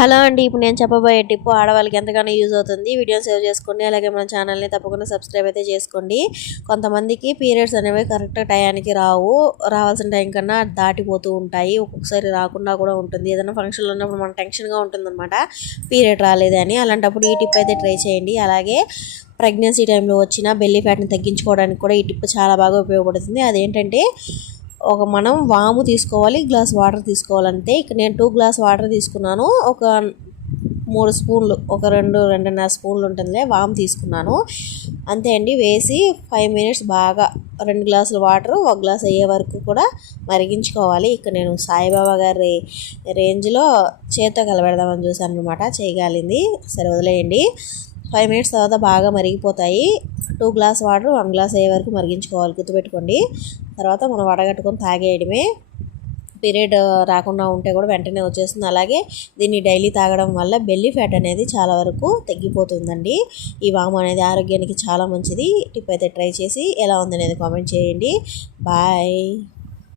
Hello అండి, ఇప్పుడు నేను చెప్పబోయే టిప్ ఆడవాళ్ళకి ఎంతగానో యూజ్ అవుతుంది. వీడియోని సేవ్ చేసుకోండి, అలాగే మన ఛానల్ని తప్పకుండా సబ్స్క్రైబ్ అయితే చేసుకోండి. కొంతమందికి పీరియడ్స్ అనేవి కరెక్ట్ టయానికి రావాల్సిన టైం కన్నా దాటిపోతూ ఉంటాయి. ఒక్కొక్కసారి రాకుండా కూడా ఉంటుంది. ఏదైనా ఫంక్షన్లో ఉన్నప్పుడు మనకు టెన్షన్గా ఉంటుందన్నమాట, పీరియడ్ రాలేదని. అలాంటప్పుడు ఈ టిప్ అయితే ట్రై చేయండి. అలాగే ప్రెగ్నెన్సీ టైంలో వచ్చిన బెల్లీ ఫ్యాట్ని తగ్గించుకోవడానికి కూడా ఈ టిప్ చాలా బాగా ఉపయోగపడుతుంది. అదేంటంటే, మనం వాము తీసుకోవాలి, గ్లాస్ వాటర్ తీసుకోవాలంటే. ఇక్కడ నేను 2 గ్లాస్ వాటర్ తీసుకున్నాను. ఒక 3 స్పూన్లు, ఒక 2-2.5 స్పూన్లు ఉంటుందిలే వాము తీసుకున్నాను. అంతే అండి. వేసి 5 మినిట్స్ బాగా 2 గ్లాసుల వాటర్ 1 గ్లాస్ అయ్యే వరకు కూడా మరిగించుకోవాలి. ఇక్కడ నేను సాయిబాబా గారి రేంజ్లో చేత్తో కలబెడదామని చూసాను అనమాట, చేయగలిగింది. సరే, వదిలేయండి. 5 మినిట్స్ తర్వాత బాగా మరిగిపోతాయి. 2 గ్లాస్ వాటర్ 1 గ్లాస్ అయ్యే వరకు మరిగించుకోవాలి, గుర్తుపెట్టుకోండి. తర్వాత మనం వడగట్టుకొని తాగేయడమే. పీరియడ్ రాకుండా ఉంటే కూడా వెంటనే వచ్చేస్తుంది. అలాగే దీన్ని డైలీ తాగడం వల్ల బెల్లీ ఫ్యాట్ అనేది చాలా వరకు తగ్గిపోతుందండి. ఈ వాము అనేది ఆరోగ్యానికి చాలా మంచిది. టిప్ అయితే ట్రై చేసి ఎలా ఉందనేది కామెంట్ చేయండి. బాయ్.